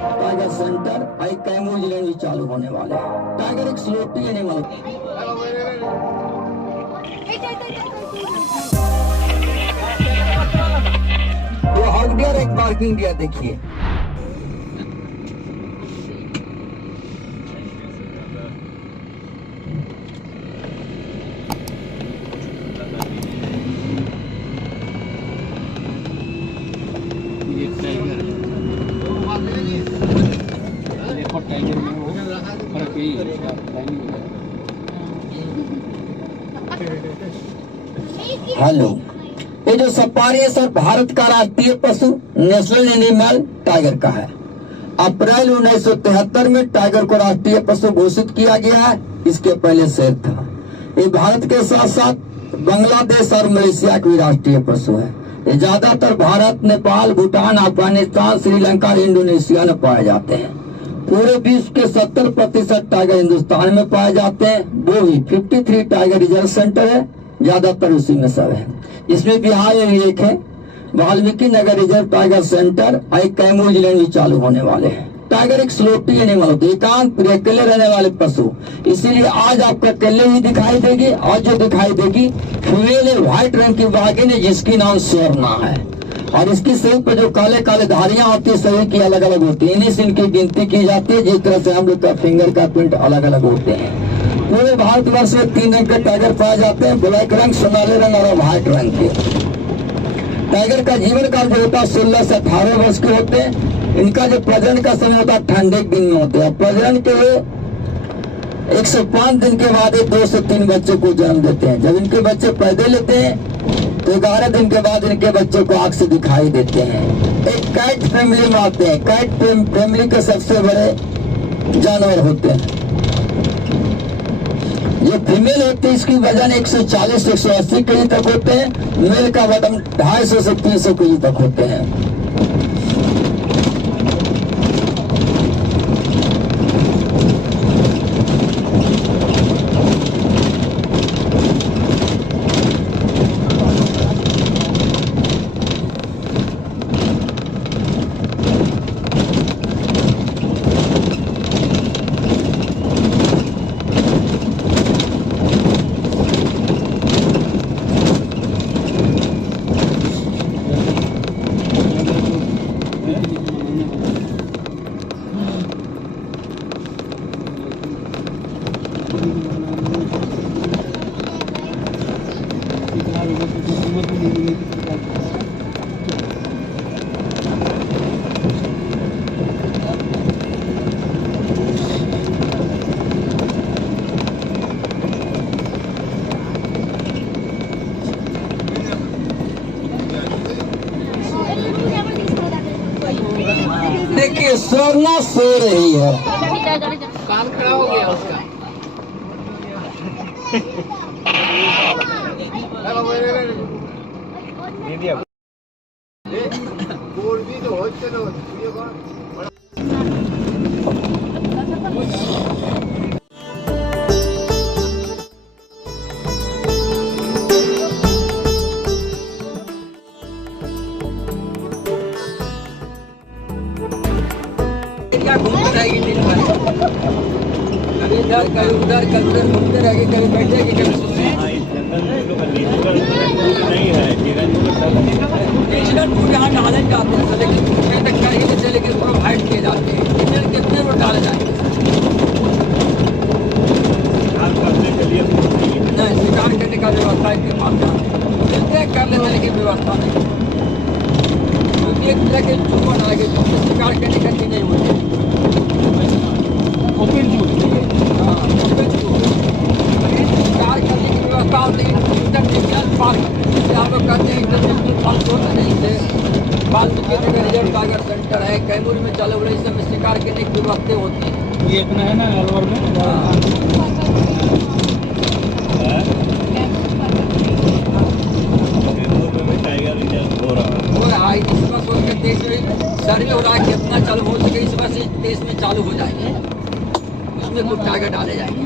Tiger centre आई कैमूर जिले में चालू होने वाले हैं। टाइगर एक स्लोटी एनिमल ये हॉक डियर एक पार्किंग डियर देखिए। हेलो, ये जो सफारी है सर भारत का राष्ट्रीय पशु नेशनल एनिमल टाइगर का है। अप्रैल 1973 में टाइगर को राष्ट्रीय पशु घोषित किया गया है। इसके पहले शेर था। ये भारत के साथ साथ बांग्लादेश और मलेशिया की राष्ट्रीय पशु है। ये ज्यादातर भारत, नेपाल, भूटान, अफगानिस्तान, श्रीलंका और इंडोनेशिया में पाए जाते हैं। पूरे विश्व के 70% टाइगर हिंदुस्तान में पाए जाते हैं। वो भी 53 टाइगर रिजर्व सेंटर है, ज्यादातर उसी में सब है। इसमें बिहार में भी एक है, Valmiki Nagar reserve tiger centre आई कैमूर जिले में चालू होने वाले हैं। टाइगर एक स्लोटी एनिमल होते हैं, एकांत अकेले रहने वाले पशु, इसीलिए आज आपको अकेले ही दिखाई देगी। और जो दिखाई देगी फीमेल है, व्हाइट रंग की वागिन है, जिसकी नाम स्वर्णा है। और इसकी शरीर पर जो काले काले धारियां होती है शरीर की अलग अलग होती है। इन्हीं से इनकी गिनती की जाती है, जिस तरह से हम लोग का फिंगर का प्रिंट अलग अलग होते हैं। पूरे भारतवर्ष में 3 रंग के टाइगर पाए जाते हैं, ब्लैक रंग, सोनाली रंग और व्हाइट रंग के। टाइगर का जीवन काल जो होता है 16 से 18 वर्ष के होते हैं। इनका जो प्रजनन का समय होता है ठंडे के दिन में होता है। प्रजनन के 105 दिन के बाद 2 से 3 बच्चे को जन्म देते हैं। जब इनके बच्चे पैदा लेते हैं तो 11 दिन के बाद इनके बच्चों को आंख से दिखाई देते हैं। एक कैट फैमिली में आते हैं। कैट फैमिली के सबसे बड़े जानवर होते हैं। ये फीमेल होती है, इसकी वजन 140 से 180 केजी तक होते हैं। मेल का वजन 250 से 300 केजी तक होते हैं। देखिए स्वर्णा सो रही है। कान खड़ा हो गया उसका। क्या घूमते रहेगी दिन भर, कभी इधर कभी उधर, कभी उधर घूमते रहेगी, कभी बैठेगी, कभी नीचलटपुर यहाँ डाले जाते हैं, लेकिन घूमने तक कर ही नहीं चले, लेकिन प्रोवाइड किए जाते हैं। कितने वो डाले जाएंगे? नहीं, शिकार करने का व्यवस्था इनके पास मिलते कर लेते, लेकिन व्यवस्था नहीं। एक तरह के चूहा ना लगे, शिकार करने का चीज नहीं होती। ओपन जू, हाँ ओपन जू, शिकार करने की व्यवस्था होती है। इंटरनेशनल पार्क हम लोग कहते हैं, इंटरनेशनल पार्क होता नहीं थे। Valmiki Nagar reserve tiger centre है, कैमूर में चालू हो रही, इस समय शिकार करने की व्यवस्था होती है। ये अपना है ना अलवर में। देश में सर्वे हो रहा है, कितना चालू हो सके इस वजह से देश में चालू हो जाएंगे, उसमें कुछ टारगेट डाले जाएंगे।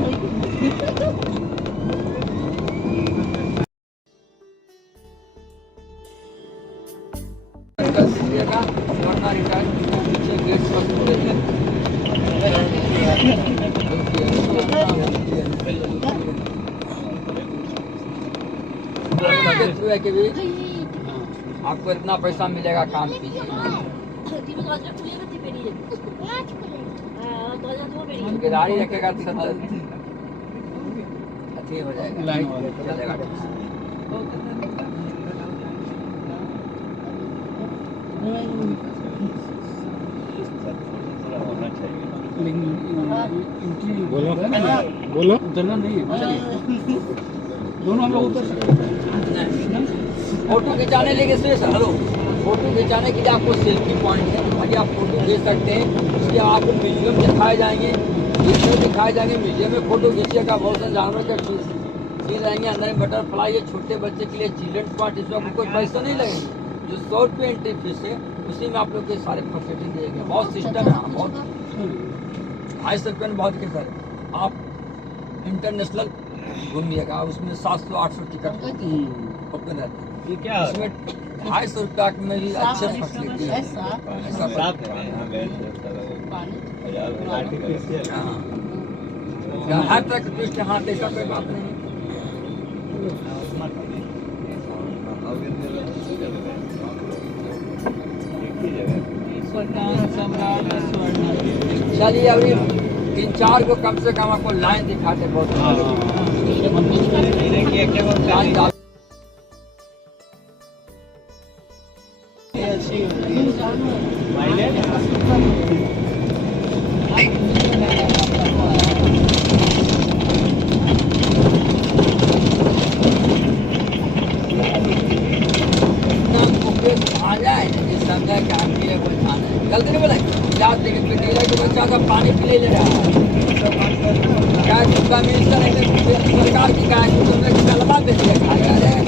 गेट पर के भी आपको इतना पैसा मिलेगा, काम कीजिए। गाड़ी रखेगा तो अच्छी हो जाएगा, लाइन चलेगा। बोलो बोलो, उतरना नहीं है, दोनों हम लोग उतर सकते हैं। फोटो खिंचाने लेके से हेलो, फोटो खिंचाने के लिए आपको सेल्फी पॉइंट है, ताकि आप फोटो खींच सकते हैं। इसलिए आपको म्यूजियम दिखाए जाएंगे, इसमें दिखाए जाएंगे। म्यूजियम में फोटो खींचिएगा, बहुत सारे जानवर का सीन रहेंगे, अंदर में बटरफ्लाई है। छोटे बच्चे के लिए चिल्ड्रन पार्ट, इसमें आपको कोई पैसा नहीं लगेंगे। जो 100 रुपये एंट्री फीस है, उसी में आप लोग के सारे फैसिलिटी दिए गए। बहुत सिस्टम है, बहुत 250 रुपये में बहुत के सर आप इंटरनेशनल घूमिएगा, उसमें 700-800 टिकट ओपन रहती है। ये क्या इसमें 250 रुपया में भी अच्छे फैसिलिटी है। हर तरह के टूरिस्ट यहाँ, ऐसा कोई बात नहीं। चलिए अभी 3-4 को कम से कम आपको लाइन दिखाते बहुत। गलती नहीं बोला, याद देखिए के बच्चा का पानी पी ले रहा है, क्या उसका मिनिस्टर है सरकार की, क्या तुमने गलबा दे दिया खा रहे हैं।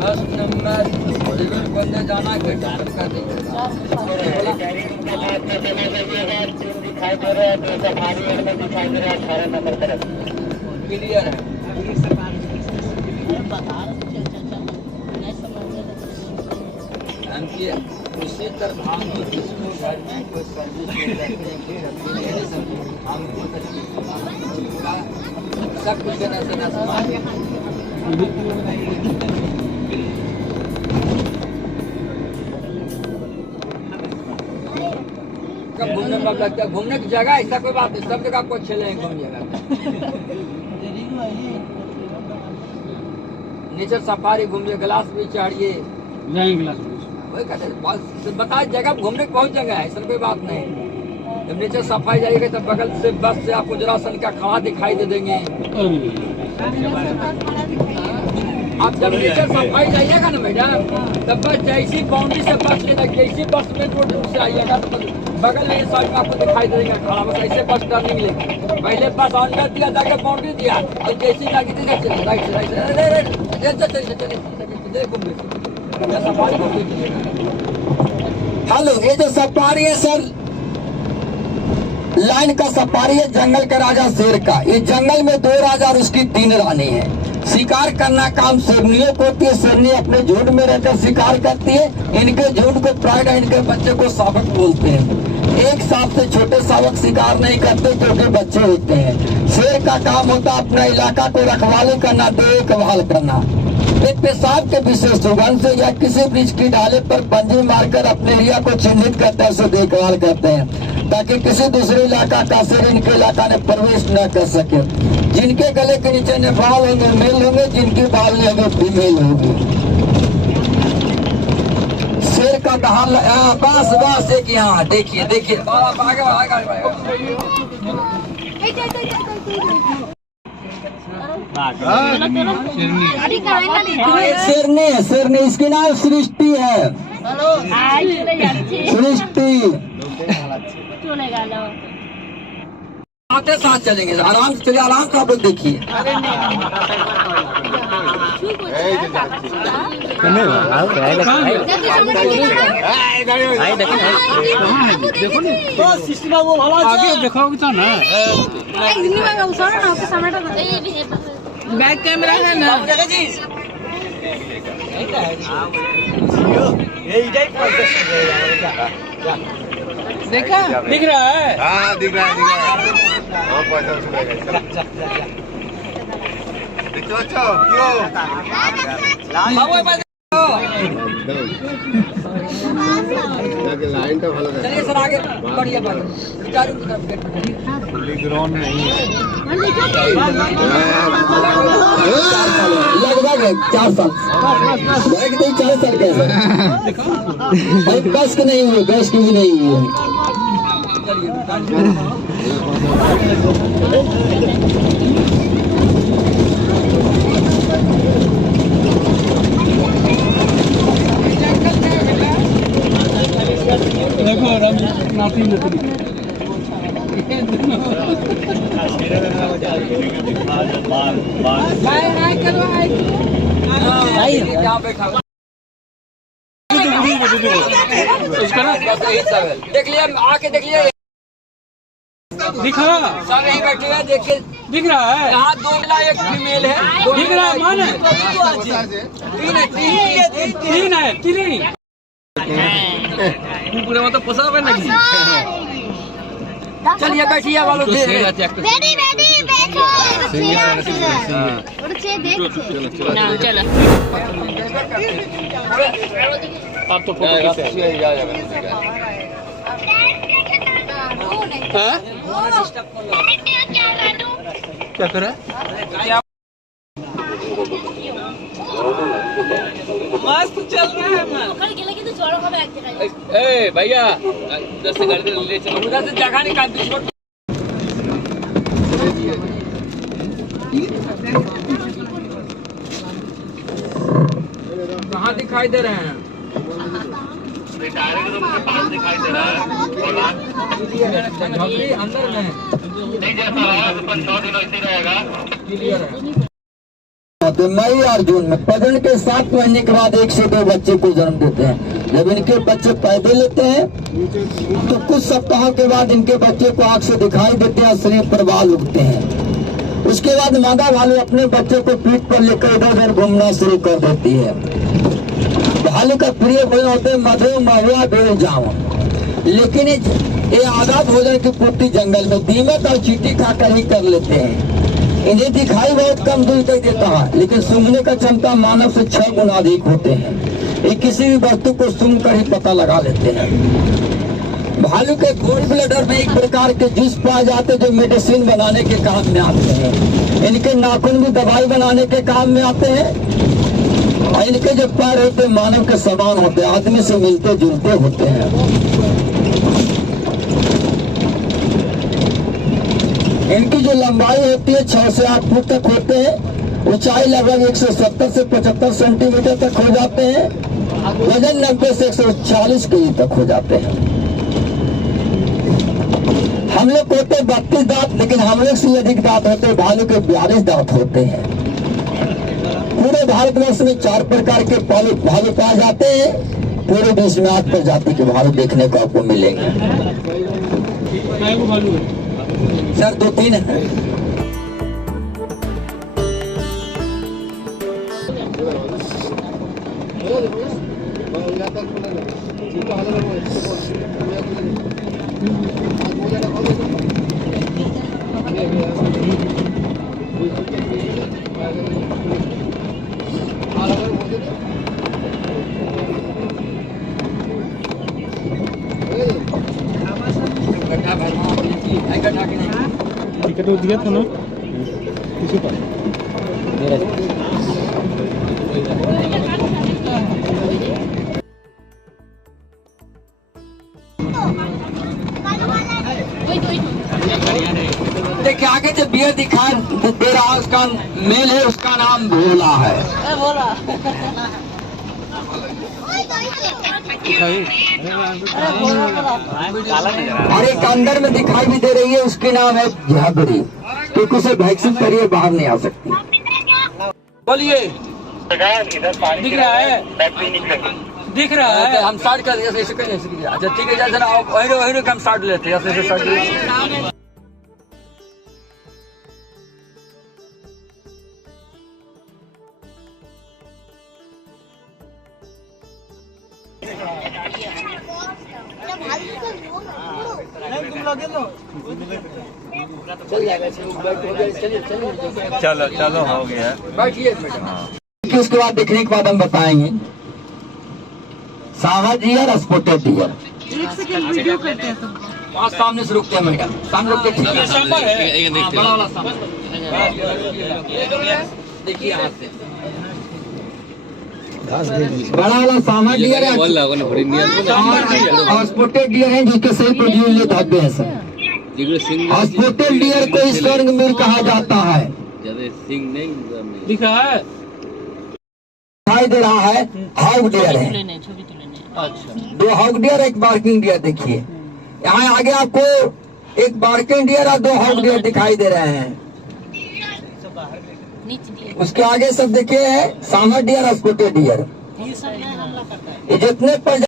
बस नंबर बंदे जाना है, कर क्लियर है। उसी तरह हमको किसको गर्मी को सर्विस हमको सब कुछ देना से ना समाज कब घूमने में लगता है। घूमने की जगह ऐसा कोई बात नहीं, सब जगह आपको अच्छे लगेंगे घूमिएगा। नेचर सफारी घूमिए, ग्लास भी चढ़िए, वही कहते हैं बता जगह घूमने की बहुत जगह है, ऐसा कोई बात नहीं। जब नेचर सफाई जाइएगा तब बगल से बस से आपको जरासन का खड़ा दिखाई दे देंगे। आप जब नेचर सफाई जाइएगा ना मैडम, तब बस जैसी बाउंड्री से बस लेना, जैसी बस में रोड से आइएगा तो बगल में साइड में आपको दिखाई दे देगा खड़ा, बस ऐसे बस टर्निंग लेंगे। पहले बस ऑन कर दिया, जाकर बाउंड्री दिया और जैसी लगी थी राइट से हेलो, ये जो सफारी है सर, लाइन का सफारी है जंगल का राजा शेर का। ये जंगल में 2 राजा और उसकी 3 रानी है। शिकार करना काम शेरनियों को होती है, शेरनी अपने झुंड में रहकर शिकार करती है। इनके झुंड को प्राइड, इनके बच्चे को शावक बोलते हैं। एक सांप से छोटे शावक शिकार नहीं करते क्योंकि बच्चे होते हैं। शेर का काम होता है अपना इलाका को रखवाली करना, देखभाल करना। एक पेशाब के विशेष सुगंध से या किसी वृक्ष की डाले पर पंजी मारकर अपने एरिया को चिन्हित करते हैं, उसे देखभाल करते हैं ताकि किसी दूसरे इलाका का शेर इनके इलाका में प्रवेश न कर सके। जिनके गले के नीचे न बाल होंगे मेल होंगे, जिनकी बाल नहीं होंगे फीमेल होगी। शेर का दहाड़ बस बस एक यहाँ देखिए देखिए शेरनी है, शेरनी, इसके नाम सृष्टि है। सृष्टि आते साथ चलेंगे, आराम से चलिए, आराम से आप लोग देखिए। आगे देखोगे तो ना, बैक कैमरा है ना। देखा, दिख रहा है? हाँ दिख रहा है, दिख रहा है। और पैसा उछलेगा। अच्छा क्यों? লাইনটা ভালো থাকে। चलिए सर आगे बढ़िया बढ़िया। ग्राउंड नहीं है। लगभग 4 साल, 4 साल कैसे? बस की नहीं हुई, बस की भी नहीं हुई। देखो नाती नकली यहाँ बैठा देख लिया, आके देख लिया दिखा, सर यहीं बैठे हैं, देखिए दिख रहा है? यहाँ 2 मिला, एक फीमेल है। दिख रहा है? मान है? तीन है, तीन तीन है, तीन पूरे मतलब पसा हुआ नहीं। चलिए बैठिए वालों से। बेटी बेटी देखो उड़चे देख ना चलो आप तो फोटो खींचे हैं? क्या कर रहा है? मस्त चल रहा है मैं। ए भैया 10 से गाड़ी ले चलो, उधर से जगह निकाल दो। कहाँ दिखाई दे रहे हैं? झोपड़ी अंदर में है। क्लियर है। मई और जून में प्रजनन के 7 महीने के बाद 1 से 2 बच्चे को जन्म देते हैं। जब इनके बच्चे पैदा लेते हैं तो कुछ सप्ताहों के बाद इनके बच्चे को आंख से दिखाई देते हैं, शरीर पर बाल उगते हैं। उसके बाद मादा भालू अपने बच्चे को पीठ पर लेकर इधर उधर घूमना शुरू कर देती है। भालू का प्रिय भोजन होते हैं मधु, महुआ, बेल, जामुन। लेकिन ये आधा भोजन की पूर्ति जंगल में दीमक और चींटी खाकर ही कर लेते हैं। इन्हें दिखाई बहुत कम दूर तक देता है, लेकिन सूंघने का क्षमता मानव से 6 गुना अधिक होते हैं। ये किसी भी वस्तु को सूंघ कर ही पता लगा लेते हैं। भालू के गोल ब्लडर में एक प्रकार के जूस पाए जाते हैं जो मेडिसिन बनाने के काम में आते हैं। इनके नाखून भी दवाई बनाने के काम में आते हैं। और इनके जो पैर होते हैं मानव के समान होते हैं, आदमी से मिलते जुलते होते हैं। इनकी जो लंबाई होती है 6 से 8 फुट तक होते हैं। ऊंचाई लगभग 170 से 75 सेंटीमीटर तक हो जाते हैं। वजन 90 से 140 केजी तक हो जाते हैं। हम लोग को होते 32 दांत, लेकिन हम लोग से अधिक दांत होते हैं। भालू के 42 दांत होते हैं। पूरे भारतवर्ष में 4 प्रकार के भालू पाए जाते हैं। पूरे देश में 8 प्रजाति के भालू देखने को आपको मिलेंगे। सर 2-3 है। टिकट दिया था ना किसी पर? देखिए आगे जो बियर दिखा दे रहा है उसका मेल है, उसका नाम भोला है। और एक अंदर में दिखाई भी दे रही है, उसके नाम है झाबड़ी, क्योंकि उसे वैक्सीन करिए बाहर नहीं आ सकती। बोलिए, दिख रहा है, दिख रहा है। हम स्टार्ट कर दिया, ऐसे करें, ऐसे कीजिए। अच्छा ठीक है, जैसे ना वही रुक हम स्टार्ट लेते हैं, ऐसे स्टार्ट लेते। चल जाएगा, चलिए चलिए, चलो चलो हो गया। बैठिए मैडम। कि उसके बाद देखने के बाद हम बताएंगे सावा डियर और स्पॉटेड डियर। वीडियो करते हैं तुम। वहाँ सामने से रुकते हैं मैडम, सामने रुकते, ठीक है। सांबर है, हाँ, बड़ा वाला सांबर। देखिए यहाँ से बड़ा वाला सावा डियर है और स्पॉटेड डियर है, जिसके सही प्रोड्यूस धब्बे हैं सर। स्पॉटेड डियर को स्वर्ग में कहा जाता है। दिख रहा है। दिखाई दे रहा है हॉग डियर है, छवि तो लेने। अच्छा, 2 हॉग डियर, 1 बार्किंग डियर। देखिए यहाँ आगे आपको 1 बार्किंग डियर और 2 हॉग डियर दिखाई दे रहे हैं। नीचे दिए। उसके आगे सब देखिए है सामा डियर और स्पॉटेड डियर। ये सब में हमला करता है। ये जितने पर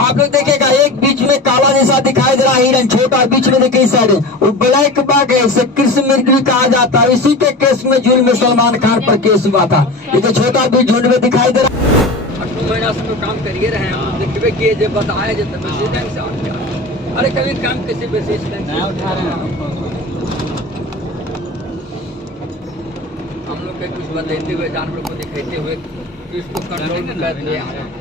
आप लोग देखेगा एक बीच में काला जैसा दिखाई दे रहा है हिरन, छोटा बीच में देखिए सर वो ब्लैक बाग है, इसे कृष्ण मृग कहा जाता है। इसी के केस में जुल्म में सलमान खान पर केस हुआ था। ये जो छोटा बीच झुंड में दिखाई दे रहा है। 2 महीना से तो काम करिए रहे हैं, देखिए कि जब बताया जब बेसिस बैंक से आप क्या, अरे कभी काम किसी बेसिस बैंक से उठा रहे हैं। हम लोग के कुछ बदलते हुए जानवर को दिखाते हुए, इसको कंट्रोल में करते हैं।